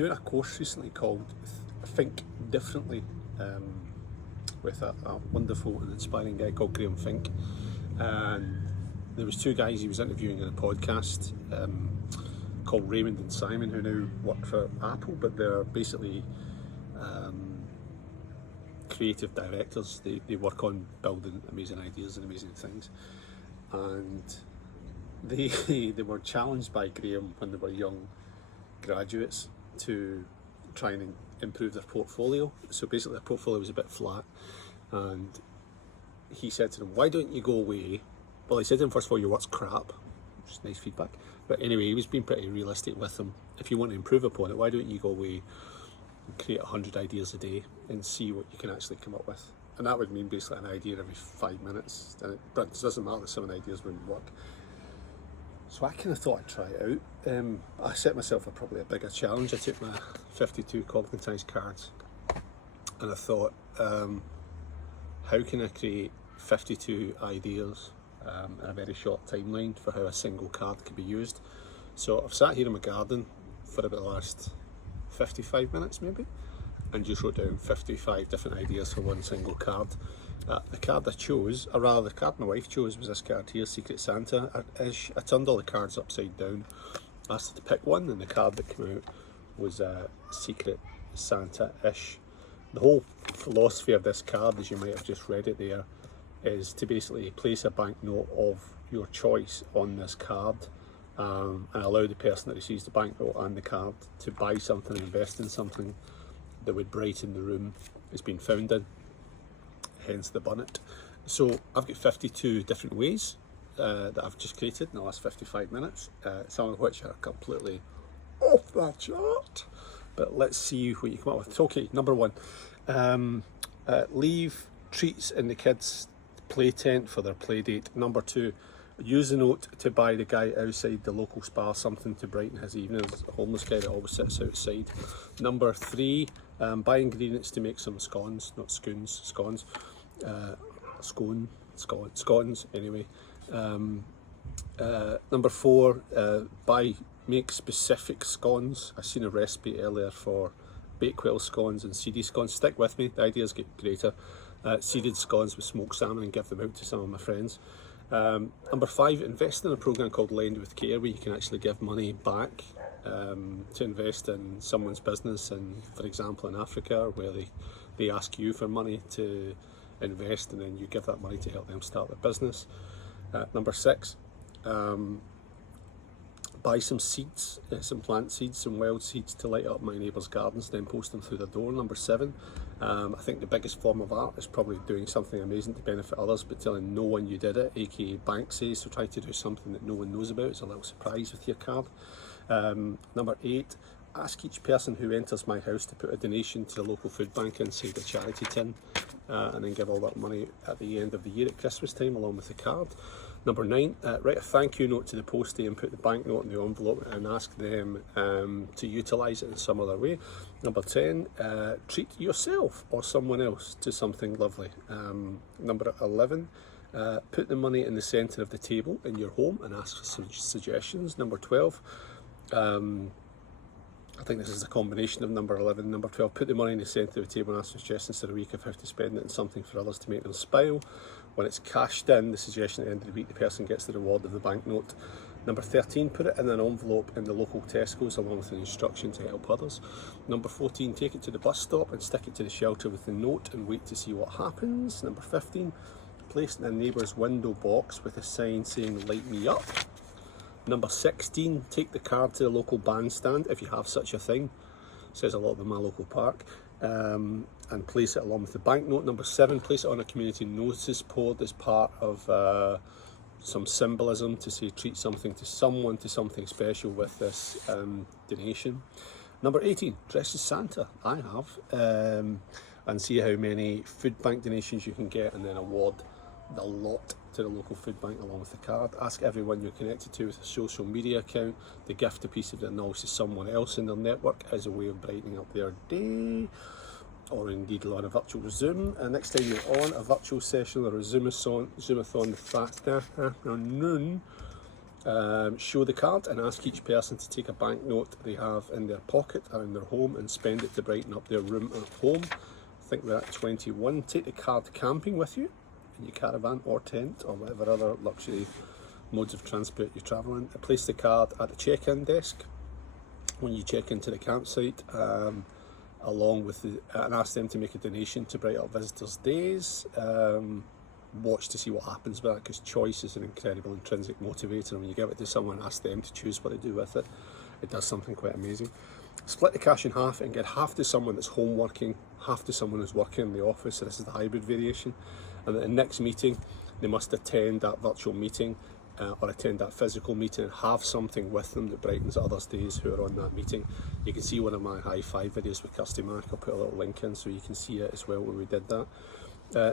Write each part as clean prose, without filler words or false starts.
doing a course recently called Think Differently with a wonderful and inspiring guy called Graham Fink. And there was two guys he was interviewing on a podcast called Raymond and Simon, who now work for Apple, but they're basically creative directors. They work on building amazing ideas and amazing things. And they were challenged by Graham when they were young graduates to try and improve their portfolio. So basically their portfolio was a bit flat, and he said to them, why don't you go away? Well, he said to them, first of all, your work's crap, which is nice feedback. But anyway, he was being pretty realistic with them. If you want to improve upon it, why don't you go away and create 100 ideas a day and see what you can actually come up with? And that would mean basically an idea every 5 minutes. And it doesn't matter that some ideas wouldn't work. So I kind of thought I'd try it out. I set myself probably a bigger challenge. I took my 52 Cognitize cards and I thought, how can I create 52 ideas in a very short timeline for how a single card could be used? So I've sat here in my garden for about the last 55 minutes maybe, and just wrote down 55 different ideas for one single card. The card I chose, or rather the card my wife chose, was this card here, Secret Santa. I turned all the cards upside down, asked her to pick one, and the card that came out was Secret Santa-ish. The whole philosophy of this card, as you might have just read it there, is to basically place a banknote of your choice on this card and allow the person that receives the banknote and the card to buy something, invest in something that would brighten the room it's been found in, hence the bonnet. So I've got 52 different ways that I've just created in the last 55 minutes, some of which are completely off the chart, but let's see what you come up with. So, okay, number one, leave treats in the kids' play tent for their play date. Number two, use a note to buy the guy outside the local spa something to brighten his evenings, a homeless guy that always sits outside. Number three, buy ingredients to make some scones, not scones, scones. Scones anyway. Number four, make specific scones. I seen a recipe earlier for Bakewell scones and seedy scones. Stick with me, the ideas get greater. Seeded scones with smoked salmon and give them out to some of my friends. Number five, invest in a program called Lend with Care, where you can actually give money back to invest in someone's business, and for example in Africa, where they ask you for money to invest and then you give that money to help them start their business. Number six, buy some seeds, some plant seeds, some wild seeds to light up my neighbours' gardens, then post them through their door. Number seven, I think the biggest form of art is probably doing something amazing to benefit others but telling no one you did it, aka Banksy. So try to do something that no one knows about. It's a little surprise with your card. Number eight, ask each person who enters my house to put a donation to the local food bank inside a charity tin, and then give all that money at the end of the year at Christmas time along with the card. Number nine, write a thank you note to the postie and put the banknote in the envelope and ask them to utilise it in some other way. Number 10, treat yourself or someone else to something lovely. Number 11, put the money in the centre of the table in your home and ask for some suggestions. Number 12, I think this is a combination of number 11 and number 12. Put the money in the centre of the table and ask for suggestions to the week of how to spend it and something for others to make them smile. When it's cashed in, the suggestion at the end of the week, the person gets the reward of the banknote. Number 13, put it in an envelope in the local Tesco's along with an instruction to help others. Number 14, take it to the bus stop and stick it to the shelter with the note and wait to see what happens. Number 15, place it in a neighbour's window box with a sign saying light me up. Number 16, take the card to the local bandstand if you have such a thing. Says a lot about my local park. And place it along with the banknote. Number 7, place it on a community notice board as part of some symbolism to say treat something to someone to something special with this donation. Number 18, dress as Santa. I have. And see how many food bank donations you can get and then award the lot to the local food bank along with the card. Ask everyone you're connected to with a social media account to gift a piece of their knowledge to someone else in their network as a way of brightening up their day, or indeed on a virtual Zoom. And next time you're on a virtual session or a Zoomathon this afternoon, Show the card and ask each person to take a banknote they have in their pocket or in their home and spend it to brighten up their room at home. I think we're at 21. Take the card camping with you in your caravan or tent or whatever other luxury modes of transport you're travelling. Place the card at the check-in desk when you check into the campsite, along with and ask them to make a donation to brighten up visitors' days. Watch to see what happens with that, because choice is an incredible intrinsic motivator, and when you give it to someone, ask them to choose what they do with it, it does something quite amazing. Split the cash in half and get half to someone that's home working, half to someone who's working in the office. So this is the hybrid variation. And at the next meeting, they must attend that virtual meeting or attend that physical meeting and have something with them that brightens others' days who are on that meeting. You can see one of my high five videos with Kirsty Mack. I'll put a little link in so you can see it as well when we did that.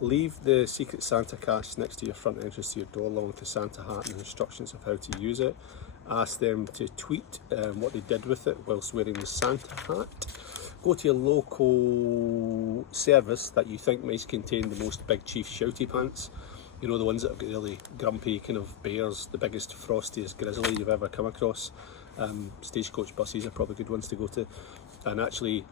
Leave the Secret Santa cash next to your front entrance to your door, along with the Santa hat and instructions of how to use it. Ask them to tweet what they did with it whilst wearing the Santa hat. Go to your local service that you think might contain the most Big Chief shouty pants. You know, the ones that have got really grumpy kind of bears, the biggest, frostiest grizzly you've ever come across. Stagecoach buses are probably good ones to go to. And actually,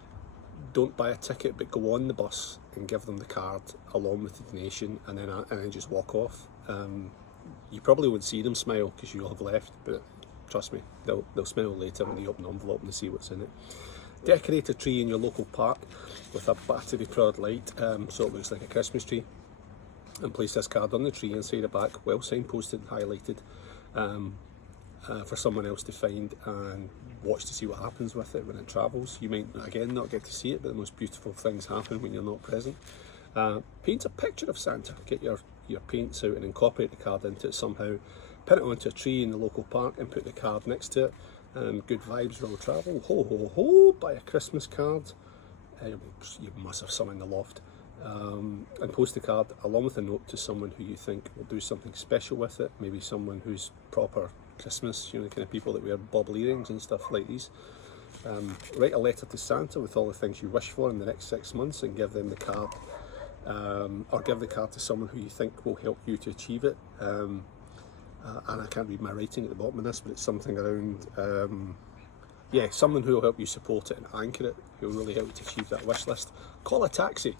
don't buy a ticket, but go on the bus and give them the card along with the donation, and then just walk off. You probably won't see them smile because you'll have left, but trust me, they'll smile later when they open the envelope and they see what's in it. Decorate a tree in your local park with a battery-powered light, so it looks like a Christmas tree, and place this card on the tree inside the back, well signposted and highlighted, for someone else to find, and watch to see what happens with it when it travels. You might again not get to see it, but the most beautiful things happen when you're not present. Paint a picture of Santa. Get your paints out and incorporate the card into it somehow. Pin it onto a tree in the local park and put the card next to it. Good vibes will travel. Ho ho ho! Buy a Christmas card. You must have some in the loft. And post the card along with a note to someone who you think will do something special with it. Maybe someone who's proper Christmas, you know, the kind of people that wear bobble earrings and stuff like these. Write a letter to Santa with all the things you wish for in the next 6 months and give them the card, or give the card to someone who you think will help you to achieve it. And I can't read my writing at the bottom of this, but it's something around, someone who will help you support it and anchor it, who will really help you to achieve that wish list. Call a taxi,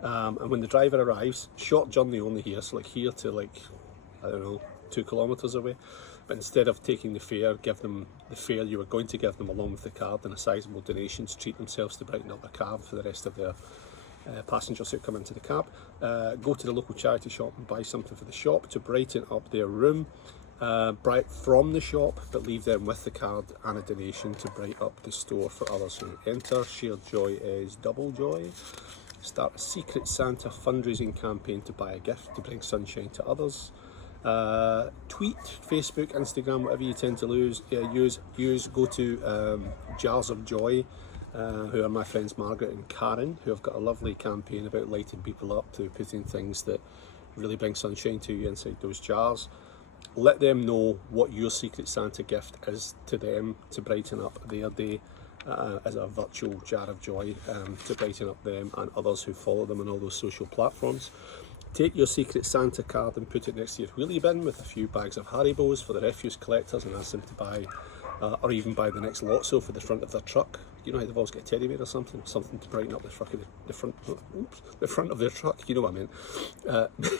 and when the driver arrives, short journey only here, so like here to like, I don't know, 2 kilometres away. But instead of taking the fare, give them the fare you were going to give them along with the card and a sizable donation to treat themselves to brighten up their cab for the rest of their passengers who come into the cab. Go to the local charity shop and buy something for the shop to brighten up their room. Bright from the shop, but leave them with the card and a donation to brighten up the store for others who enter. Shared joy is double joy. Start a Secret Santa fundraising campaign to buy a gift to bring sunshine to others. Tweet, Facebook, Instagram, whatever you tend to use. Go to Jars of Joy, who are my friends Margaret and Karen, who have got a lovely campaign about lighting people up through putting things that really bring sunshine to you inside those jars. Let them know what your Secret Santa gift is to them to brighten up their day, as a virtual jar of joy, to brighten up them and others who follow them on all those social platforms. Take your Secret Santa card and put it next to your wheelie bin with a few bags of Haribos for the refuse collectors, and ask them to buy, or even buy the next Lotso for the front of their truck. You know how they've always got a teddy bear or something to brighten up the front of their truck. You know what I mean.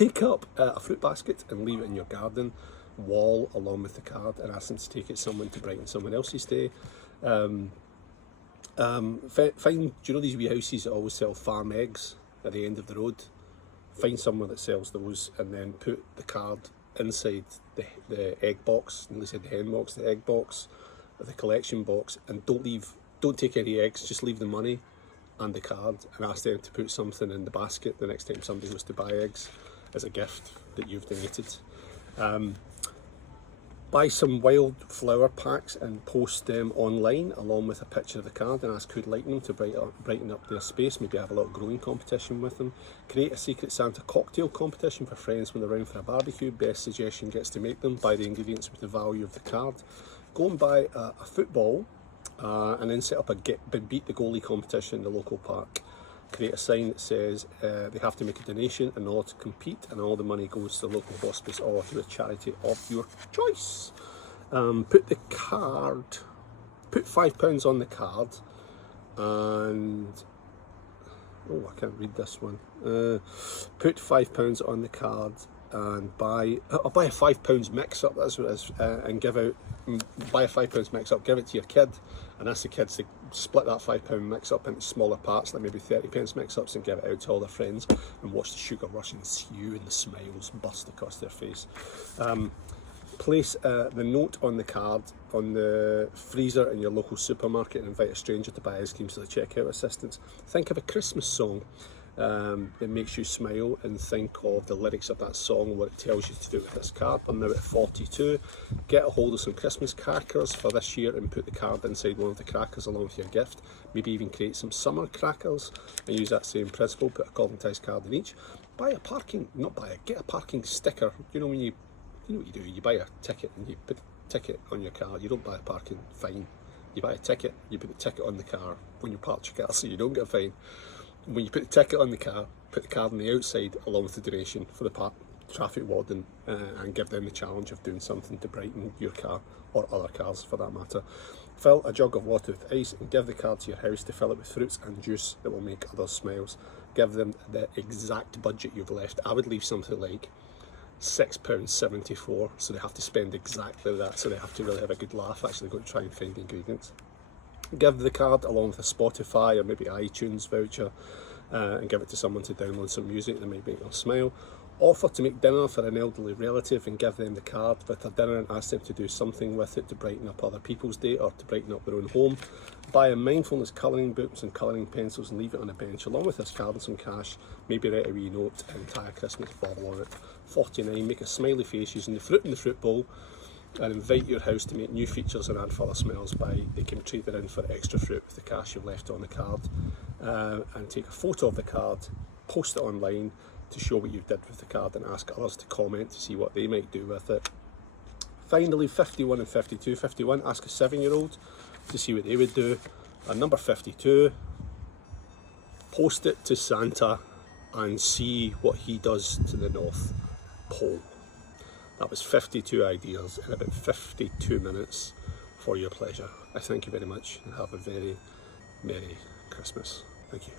Make up a fruit basket and leave it in your garden wall along with the card, and ask them to take it someone to brighten someone else's day. Find, do you know these wee houses that always sell farm eggs at the end of the road? Find someone that sells those and then put the card inside the egg box, and they said the hen box, the egg box, the collection box, and don't take any eggs, just leave the money and the card, and ask them to put something in the basket the next time somebody goes to buy eggs as a gift that you've donated. Buy some wildflower packs and post them online along with a picture of the card, and ask who'd like them to brighten up their space. Maybe have a little growing competition with them. Create a Secret Santa cocktail competition for friends when they're around for a barbecue. Best suggestion gets to make them. Buy the ingredients with the value of the card. Go and buy a football, and then set up a beat the goalie competition in the local park. Create a sign that says they have to make a donation in order to compete, and all the money goes to the local hospice or to a charity of your choice. Put £5 on the card, and oh, I can't read this one. Put £5 on the card and I'll buy a £5 mix up. That's what it is, and buy a £5 mix up. Give it to your kid, and ask the kids to split that £5 mix up into smaller parts, like maybe 30p mix ups, and give it out to all their friends, and watch the sugar rush ensue and the smiles burst across their face. Place the note on the card on the freezer in your local supermarket and invite a stranger to buy ice cream to the checkout assistants. Think of a Christmas song that makes you smile, and think of the lyrics of that song and what it tells you to do with this card. I'm now at 42. Get a hold of some Christmas crackers for this year and put the card inside one of the crackers along with your gift. Maybe even create some summer crackers and use that same principle. Put a Cognitize card in each. Get a parking sticker. You know what you do, you buy a ticket and you put the ticket on your car. You don't buy a parking fine. You buy a ticket, you put the ticket on the car when you park your car, so you don't get a fine. When you put the ticket on the car, put the card on the outside along with the donation for the traffic warden, and give them the challenge of doing something to brighten your car, or other cars for that matter. Fill a jug of water with ice and give the card to your house to fill it with fruits and juice that will make others smile. Give them the exact budget you've left. I would leave something like £6.74, so they have to spend exactly that, so they have to really have a good laugh actually go to try and find the ingredients. Give the card along with a Spotify or maybe iTunes voucher, and give it to someone to download some music that might make them smile. Offer to make dinner for an elderly relative and give them the card with their dinner and ask them to do something with it to brighten up other people's day or to brighten up their own home. Buy a mindfulness colouring books and colouring pencils and leave it on a bench along with this card and some cash. Maybe write a wee note and tie a Christmas ball on it. 49. Make a smiley face using the fruit in the fruit bowl and invite your house to make new features and add further smells by they can trade it in for extra fruit with the cash you've left on the card, and take a photo of the card, post it online to show what you did with the card and ask others to comment to see what they might do with it. Finally, 51 and 52. 51, ask a 7-year-old to see what they would do. And number 52, post it to Santa and see what he does to the North Pole. That was 52 ideas in about 52 minutes for your pleasure. I thank you very much and have a very Merry Christmas. Thank you.